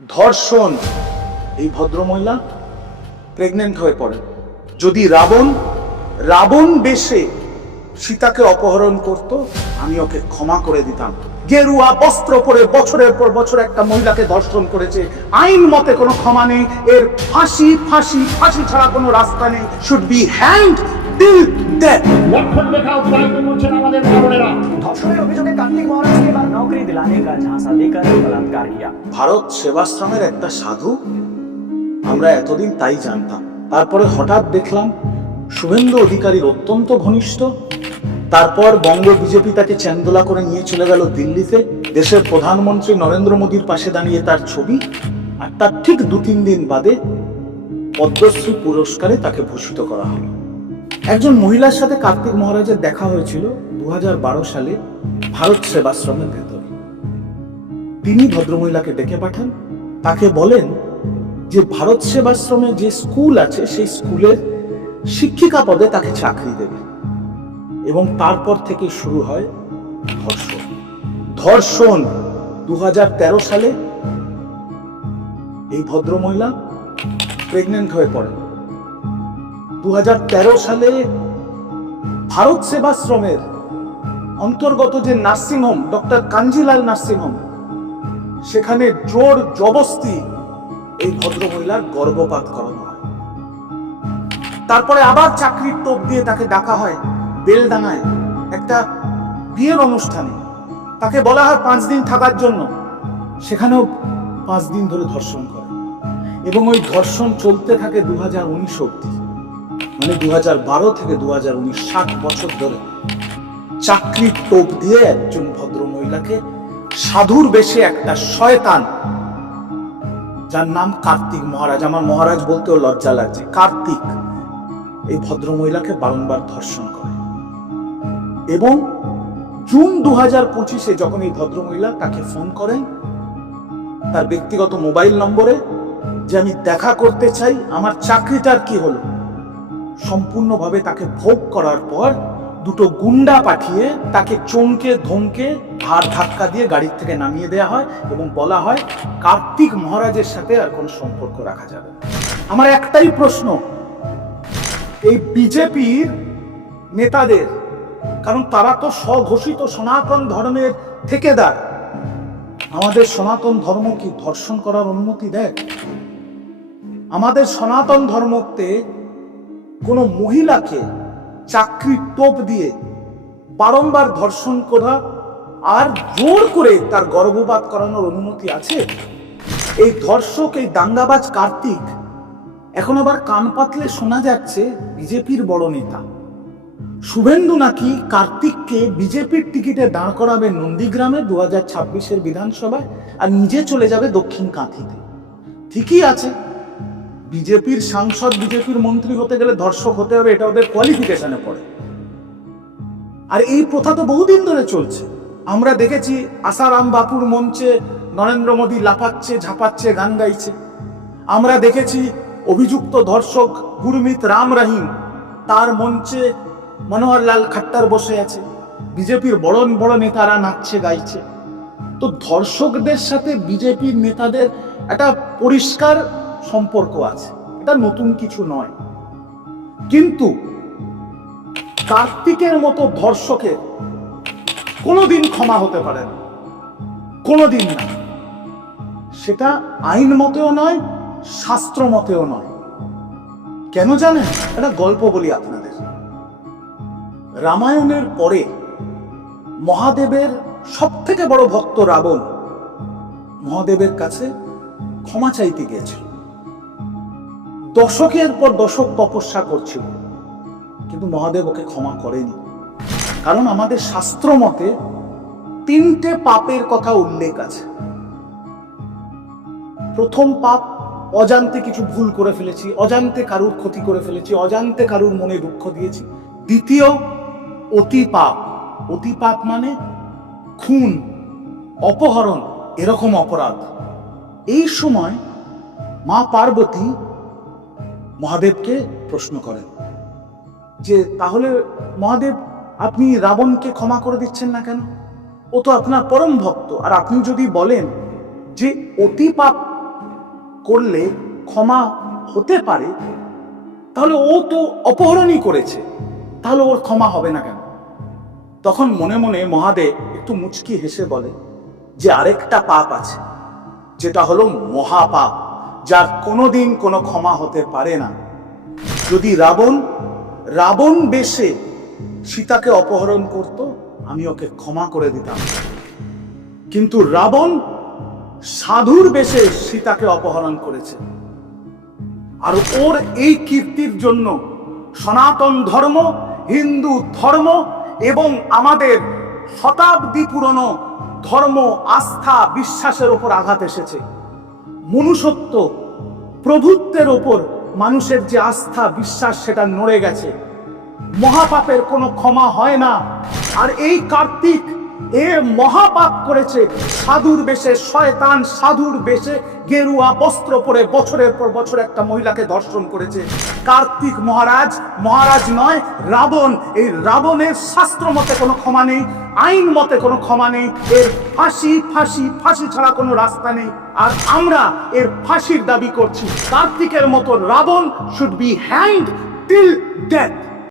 ধর্ষণ, এই ভদ্রমহিলা প্রেগনেন্ট হয়ে পড়ে যদি রাবণ রাবণ বেশে সীতাকে অপহরণ করত, আমি ওকে ক্ষমা করে দিতাম। গেরুয়া বস্ত্র পরে বছরের পর বছর একটা মহিলাকে ধর্ষণ করেছে। আইন মতে কোনো ক্ষমা নেই। এর ফাঁসি ফাঁসি ফাঁসি ছাড়া কোনো রাস্তা নেই। শুড বি হ্যান্ড টিল বিরুদ্ধে। ভারত সেবাশ্রমের একটা সাধু? আমরা এতদিন তাই জানতাম। তারপরে হঠাৎ দেখলাম শুভেন্দু অধিকারীর অত্যন্ত ঘনিষ্ঠ। তারপর বঙ্গ বিজেপি তাকে চ্যান্দোলা করে নিয়ে চলে গেল দিল্লিতে। দেশের প্রধানমন্ত্রী নরেন্দ্র মোদীর পাশে দাঁড়িয়ে তার ছবি। আর তার ঠিক দু তিন দিন বাদে পদ্মশ্রী পুরস্কারে তাকে ভূষিত করা হলো। একজন মহিলার সাথে কার্তিক মহারাজের দেখা হয়েছিল দু হাজার বারো সালে ভারত সেবাশ্রমের ভেতরে। তিনি ভদ্রমহিলাকে ডেকে পাঠান। তাকে বলেন যে ভারত সেবাশ্রমে যে স্কুল আছে, সেই স্কুলের শিক্ষিকা পদে তাকে চাকরি দেবে এবং তারপর থেকে শুরু হয় ধর্ষণ। ধর্ষণ দু হাজার তেরো সালে এই ভদ্রমহিলা প্রেগনেন্ট হয়ে পড়ে দু হাজার তেরো সালে ভারত সেবাশ্রমের অন্তর্গত যে নার্সিংহোম ডক্টর কাঞ্জিলাল নার্সিংহোম সেখানে জোর জবস্তি এই ভদ্রমহিলার গর্ভপাত করানো হয়। তারপরে আবার চাকরির টোপ দিয়ে তাকে ডাকা হয় বেলডাঙায় একটা বিয়ের অনুষ্ঠানে। তাকে বলা হয় পাঁচ দিন থাকার জন্য। সেখানেও পাঁচ দিন ধরে ধর্ষণ করে। এবং ওই ধর্ষণ চলতে থাকে দু হাজার উনিশ অব্দি মানে দু থেকে দু হাজার ষাট বছর ধরে চাকরির টোপ দিয়ে একজন ভদ্র মহিলাকে সাধুর বেশে একটা শয়তান, যার নাম কার্তিক মহারাজ। আমার মহারাজ বলতেও লজ্জা লাগছে। কার্তিক এই ভদ্র মহিলাকে বারংবার ধর্ষণ করে। এবং জুন দু হাজার পঁচিশে যখন এই ভদ্র মহিলা তাকে ফোন করেন তার ব্যক্তিগত মোবাইল নম্বরে যে আমি দেখা করতে চাই, আমার চাকরিটার কি হলো? সম্পূর্ণভাবে তাকে ভোগ করার পর দুটো গুন্ডা পাঠিয়ে তাকে চমকে, ধমকে, ঘাড় ধাক্কা দিয়ে গাড়ির থেকে নামিয়ে দেওয়া হয় এবং বলা হয়, কার্তিক মহারাজের সাথে আর কোনো সম্পর্ক রাখা যাবে আমার একটাই প্রশ্ন, এই বিজেপির নেতাদের, কারণ তারা তো স্বঘোষিত সনাতন ধর্মের থেকেদার। আমাদের সনাতন ধর্ম কি ধর্ষণ করার অনুমতি দেয়? আমাদের সনাতন ধর্মতে কোনো মহিলাকে চাকরির টোপ দিয়ে বারংবার ধর্ষণ করা আর জোর করে তার গর্ভপাত করানোর অনুমতি আছে? এই ধর্ষক, এই দাঙ্গাবাজ কার্তিক এখন আবার কান পাতলে শোনা যাচ্ছে বিজেপির বড় নেতা। শুভেন্দু নাকি কার্তিককে বিজেপির টিকিটে দাঁড় করাবে নন্দীগ্রামে দু হাজার ছাব্বিশের বিধানসভায় আর নিজে চলে যাবে দক্ষিণ কাঁথিতে। ঠিকই আছে বিজেপির সাংসদ, বিজেপির মন্ত্রী হতে গেলে ধর্ষক হতে হবে, এটা ওদের কোয়ালিফিকেশনে পড়ে। আর এই প্রথা তো বহুদিন ধরে চলছে। আমরা দেখেছি আসারাম বাপুর মঞ্চে নরেন্দ্র মোদী লাফাচ্ছে, ঝাঁপাচ্ছে, গান গাইছে। আমরা দেখেছি অভিযুক্ত ধর্ষক গুরমিত রাম রাহিম তার মঞ্চে মনোহর লাল খাট্টার বসে আছে। বিজেপির বড় বড় নেতারা নাচছে, গাইছে। তো ধর্ষকদের সাথে বিজেপির নেতাদের একটা পরিষ্কার সম্পর্ক আছে। এটা নতুন কিছু নয়। কিন্তু কার্তিকের মতো ধর্ষকের কোনোদিন ক্ষমা হতে পারে না। কোনোদিন না। সেটা আইন মতেও নয়, শাস্ত্র মতেও নয়। কেন জানেন? একটা গল্প বলি আপনাদের। রামায়ণের পরে মহাদেবের সব থেকে বড় ভক্ত রাবণ মহাদেবের কাছে ক্ষমা চাইতে গিয়েছিল। দশকের পর দশক তপস্যা করছিল। কিন্তু মহাদেব ওকে ক্ষমা করেনি। কারণ আমাদের শাস্ত্র মতে তিনটে পাপের কথা উল্লেখ আছে। প্রথম পাপ, অজান্তে কিছু ভুল করে ফেলেছি, অজান্তে কারুর ক্ষতি করে ফেলেছি, অজান্তে কারুর মনে দুঃখ দিয়েছি। দ্বিতীয়, অতি পাপ। অতি পাপ মানে খুন, অপহরণ, এরকম অপরাধ। এই সময় মা পার্বতী মহাদেবকে প্রশ্ন করেন যে, তাহলে মহাদেব, আপনি রাবণকে ক্ষমা করে দিচ্ছেন না কেন? ও তো আপনার পরম ভক্ত। আর আপনি যদি বলেন যে, অতি পাপ করলে ক্ষমা হতে পারে, তাহলে ও তো অপহরণই করেছে। তাহলে ওর ক্ষমা হবে না কেন? তখন মনে মনে মহাদেব একটু মুচকি হেসে বলে, যে আরেকটা পাপ আছে, যেটা হলো মহাপাপ। যার কোনোদিন কোনো ক্ষমা হতে পারে না। যদি রাবণ রাবণ বেশে সীতাকে অপহরণ করত, আমি ওকে ক্ষমা করে দিতাম। কিন্তু রাবণ সাধুর বেশে সীতাকে অপহরণ করেছে। আর ওর এই কীর্তির জন্য সনাতন ধর্ম, হিন্দু ধর্ম এবং আমাদের শতাব্দী পুরনো ধর্ম, আস্থা, বিশ্বাসের ওপর আঘাত এসেছে। মনুষ্যত্ব, প্রভুত্বের ওপর মানুষের যে আস্থা, বিশ্বাস, সেটা নড়ে গেছে। মহাপাপের কোনো ক্ষমা হয় না। আর এই কার্তিক এ মহাপাপ করেছে। সাধুর বেশে, শয়তান সাধুর বেশে গেরুয়া বস্ত্র পরে বছরের পর বছর একটা মহিলাকে দর্শন করেছে। কার্তিক মহারাজ মহারাজ নয়, রাবণ। এই রাবণের শাস্ত্র মতে কোনো ক্ষমা নেই, আইন মতে কোনো ক্ষমা নেই, এর ফাঁসি ফাঁসি ফাঁসি ছাড়া কোনো রাস্তা নেই। আর আমরা এর ফাঁসির দাবি করছি, কার্তিকের মতো Ravan should be hanged till death